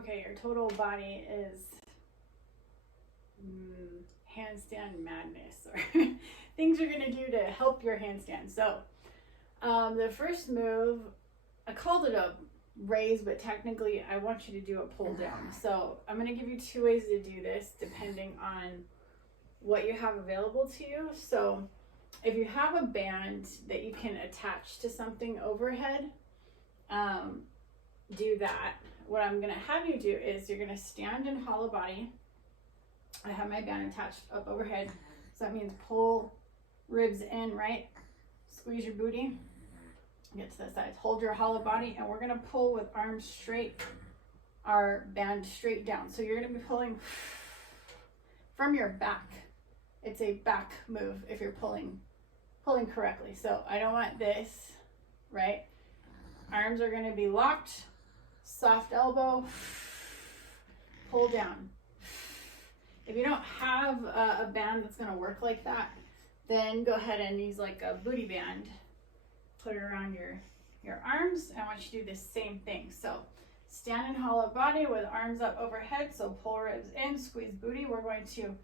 Okay, your total body is handstand madness, or things you're gonna do to help your handstand. So the first move, I called it a raise, but technically I want you to do a pull down. So I'm gonna give you 2 ways to do this depending on what you have available to you. So if you have a band that you can attach to something overhead, do that. What I'm gonna have you do is you're gonna stand in hollow body. I have my band attached up overhead. So that means pull ribs in, right? Squeeze your booty. Get to the sides. Hold your hollow body, and we're gonna pull with arms straight, our band straight down. So you're gonna be pulling from your back. It's a back move if you're pulling correctly. So I don't want this, right? Arms are gonna be locked, soft elbow, pull down. If you don't have a band that's gonna work like that, then go ahead and use like a booty band. Put it around your arms. I want you to do the same thing. So stand in hollow body with arms up overhead. So pull ribs in, squeeze booty. We're going to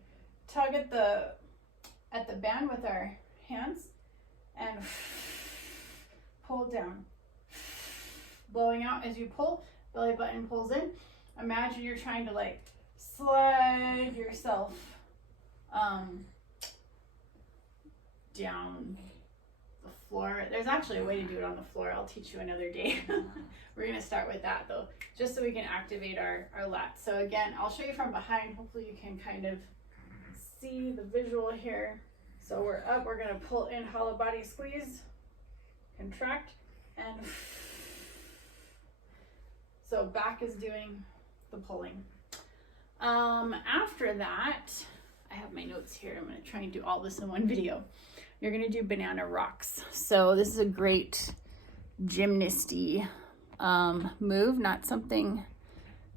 tug at the band with our hands and pull down. Blowing out as you pull, belly button pulls in. Imagine you're trying to like slide yourself down the floor. There's actually a way to do it on the floor. I'll teach you another day. We're gonna start with that though, just so we can activate our lats. So again, I'll show you from behind. Hopefully you can kind of see the visual here. So we're up, we're gonna pull in, hollow body squeeze, contract, and so back is doing the pulling. After that, I have my notes here. I'm gonna try and do all this in one video. You're gonna do banana rocks. So this is a great gymnasty move, not something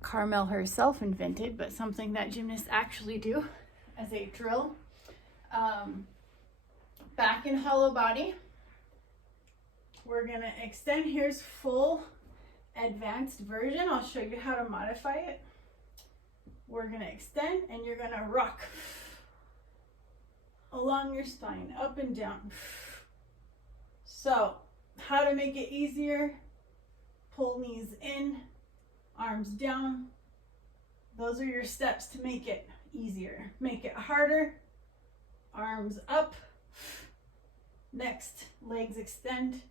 Carmel herself invented, but something that gymnasts actually do as a drill. Back in hollow body. We're gonna extend. Here's full advanced version. I'll show you how to modify it. We're gonna extend and you're gonna rock along your spine, up and down. So how to make it easier: pull knees in, arms down. Those are your steps to make it easier. Make it harder: arms up. Next, legs extend.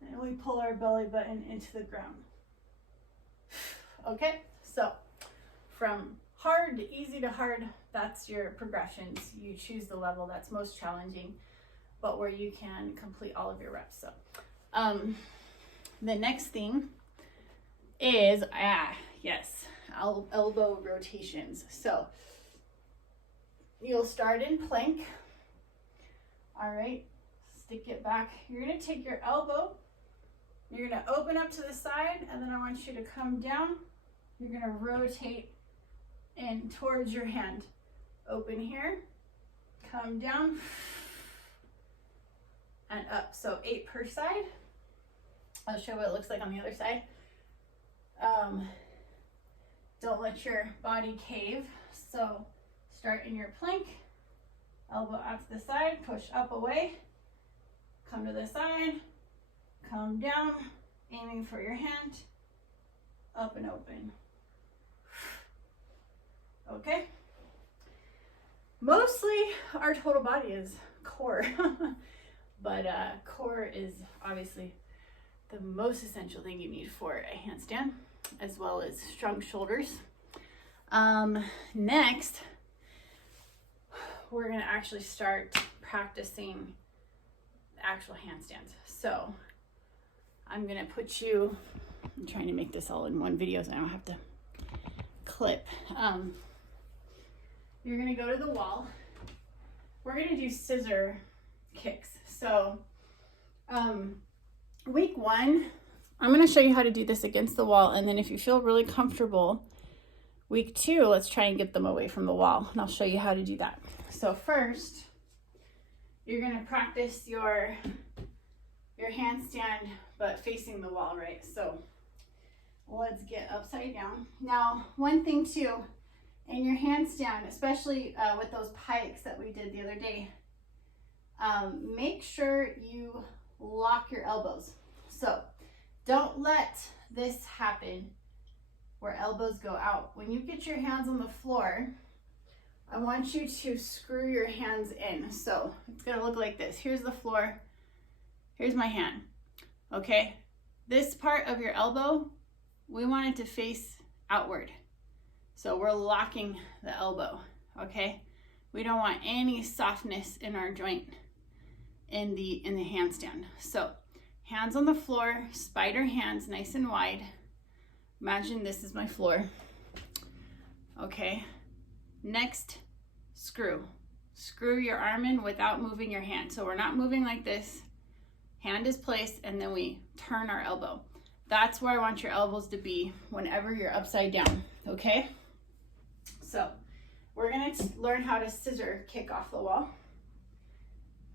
And we pull our belly button into the ground. Okay, so from hard to easy to hard, that's your progressions. You choose the level that's most challenging, but where you can complete all of your reps. So the next thing is, elbow rotations. So you'll start in plank. All right, stick it back. You're gonna take your elbow, you're gonna open up to the side, and then I want you to come down. You're gonna rotate in towards your hand. Open here, come down, and up. So 8 per side. I'll show what it looks like on the other side. Don't let your body cave. So start in your plank, elbow out to the side, push up away, come to the side, come down, aiming for your hand, up and open. Okay? Mostly our total body is core, but core is obviously the most essential thing you need for a handstand, as well as strong shoulders. Next, we're gonna actually start practicing actual handstands. So I'm gonna put you, I'm trying to make this all in one video so I don't have to clip. You're gonna go to the wall. We're gonna do scissor kicks. So week 1, I'm gonna show you how to do this against the wall, and then if you feel really comfortable, week 2, let's try and get them away from the wall, and I'll show you how to do that. So first, you're gonna practice your handstand, but facing the wall, right? So let's get upside down. Now, one thing too, in your handstand, especially with those pikes that we did the other day, make sure you lock your elbows. So don't let this happen where elbows go out. When you get your hands on the floor, I want you to screw your hands in. So it's gonna look like this. Here's the floor, here's my hand, okay? This part of your elbow, we want it to face outward. So we're locking the elbow, okay? We don't want any softness in our joint in the handstand. So hands on the floor, spider hands nice and wide. Imagine this is my floor. Okay. Next, screw. Screw your arm in without moving your hand. So we're not moving like this. Hand is placed and then we turn our elbow. That's where I want your elbows to be whenever you're upside down, okay? So we're gonna learn how to scissor kick off the wall.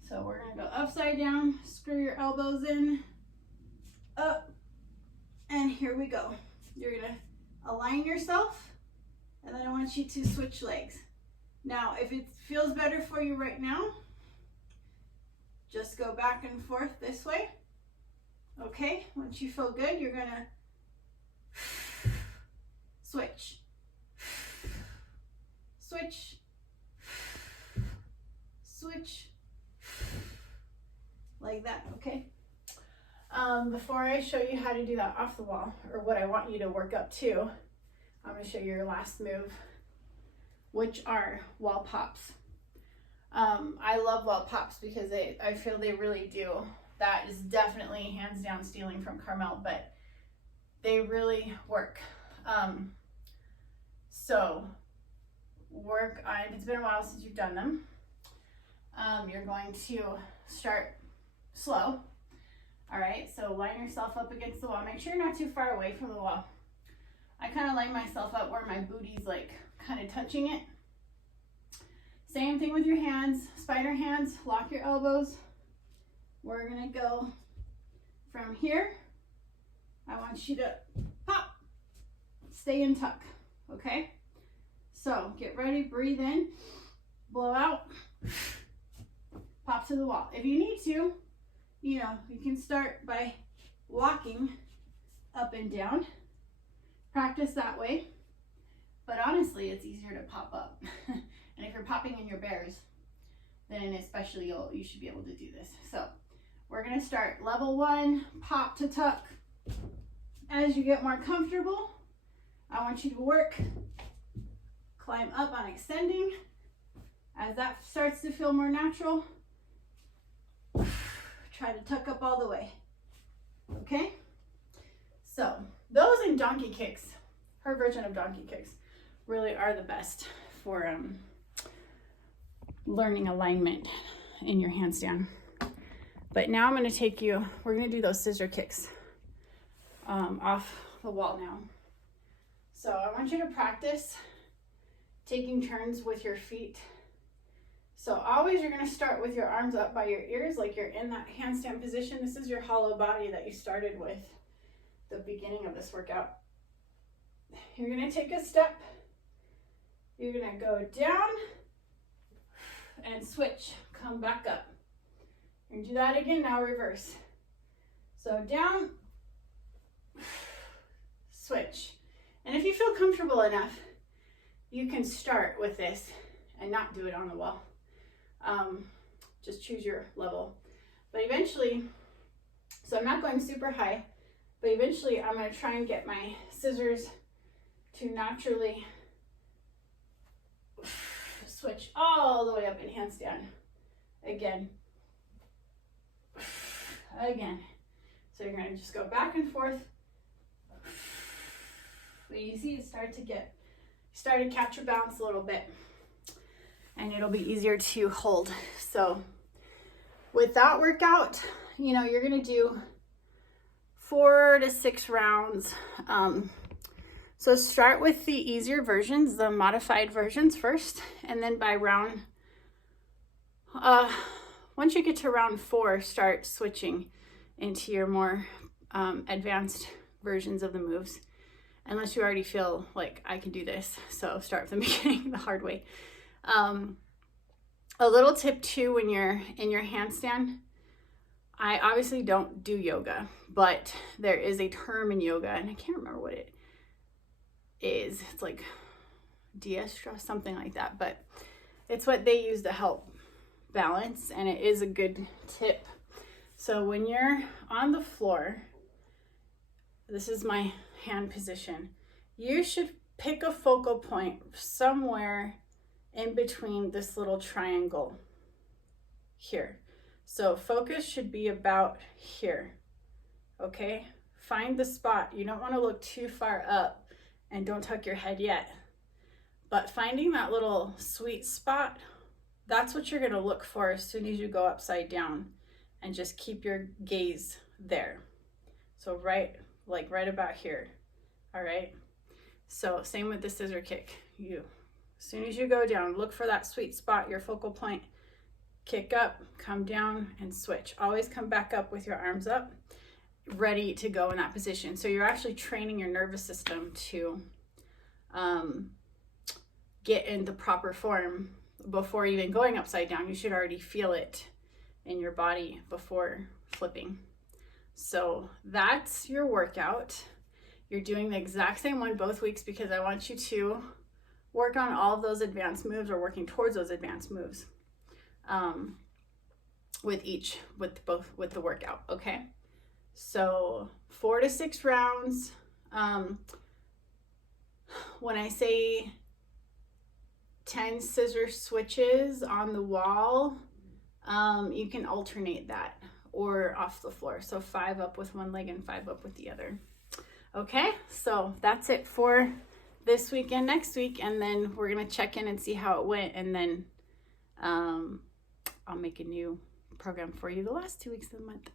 So we're gonna go upside down, screw your elbows in, up, and here we go. You're gonna align yourself, and then I want you to switch legs. Now, if it feels better for you right now, just go back and forth this way. Okay, once you feel good, you're gonna switch, switch, switch, like that, okay? Before I show you how to do that off the wall, or what I want you to work up to, I'm gonna show you your last move, which are wall pops. I love wall pops because I feel they really do. That is definitely hands down stealing from Carmel, but they really work. So work on, it's been a while since you've done them. You're going to start slow. All right, so line yourself up against the wall. Make sure you're not too far away from the wall. I kind of line myself up where my booty's like kind of touching it. Same thing with your hands, spider hands, lock your elbows. We're gonna go from here. I want you to pop, stay in tuck, okay? So get ready, breathe in, blow out, pop to the wall. If you need to, you know, you can start by walking up and down. Practice that way. But honestly, it's easier to pop up. And if you're popping in your bears, then especially you should be able to do this. So we're gonna start level 1, pop to tuck. As you get more comfortable, I want you to work, climb up on extending. As that starts to feel more natural, try to tuck up all the way, okay? So those and donkey kicks, her version of donkey kicks, really are the best for learning alignment in your handstand. But now I'm gonna take you, we're gonna do those scissor kicks off the wall now. So I want you to practice taking turns with your feet. So always you're gonna start with your arms up by your ears like you're in that handstand position. This is your hollow body that you started with the beginning of this workout. You're gonna take a step. You're gonna go down and switch, come back up. And do that again, now reverse. So down, switch. And if you feel comfortable enough, you can start with this and not do it on the wall. Just choose your level. But eventually, so I'm not going super high, but eventually I'm gonna try and get my scissors to naturally switch all the way up in handstand. Again. Again. So you're gonna just go back and forth. But you see, you start to catch your balance a little bit, and it'll be easier to hold. So with that workout, you know, you're gonna do 4 to 6 rounds. So start with the easier versions, the modified versions first, and then by round, once you get to round 4, start switching into your more advanced versions of the moves. unless you already feel like I can do this. So start from the beginning, the hard way. A little tip too, when you're in your handstand, I obviously don't do yoga, but there is a term in yoga, and I can't remember what it is. It's like diestra, something like that, but it's what they use to help balance, and it is a good tip. So when you're on the floor, this is my hand position, you should pick a focal point somewhere in between this little triangle here. So focus should be about here, okay? Find the spot. You don't want to look too far up, and don't tuck your head yet. But finding that little sweet spot, that's what you're going to look for as soon as you go upside down, and just keep your gaze there. So right about here, all right? So same with the scissor kick. As soon as you go down, look for that sweet spot, your focal point. Kick up, come down, and switch. Always come back up with your arms up, ready to go in that position. So you're actually training your nervous system to get in the proper form before even going upside down. You should already feel it in your body before flipping. So that's your workout. You're doing the exact same one both weeks because I want you to work on all of those advanced moves, or working towards those advanced moves. With the workout, okay? So 4 to 6 rounds. When I say 10 scissor switches on the wall, you can alternate that, or off the floor. So 5 up with one leg and 5 up with the other. Okay, so that's it for this week and next week, and then we're gonna check in and see how it went, and then I'll make a new program for you the last 2 weeks of the month.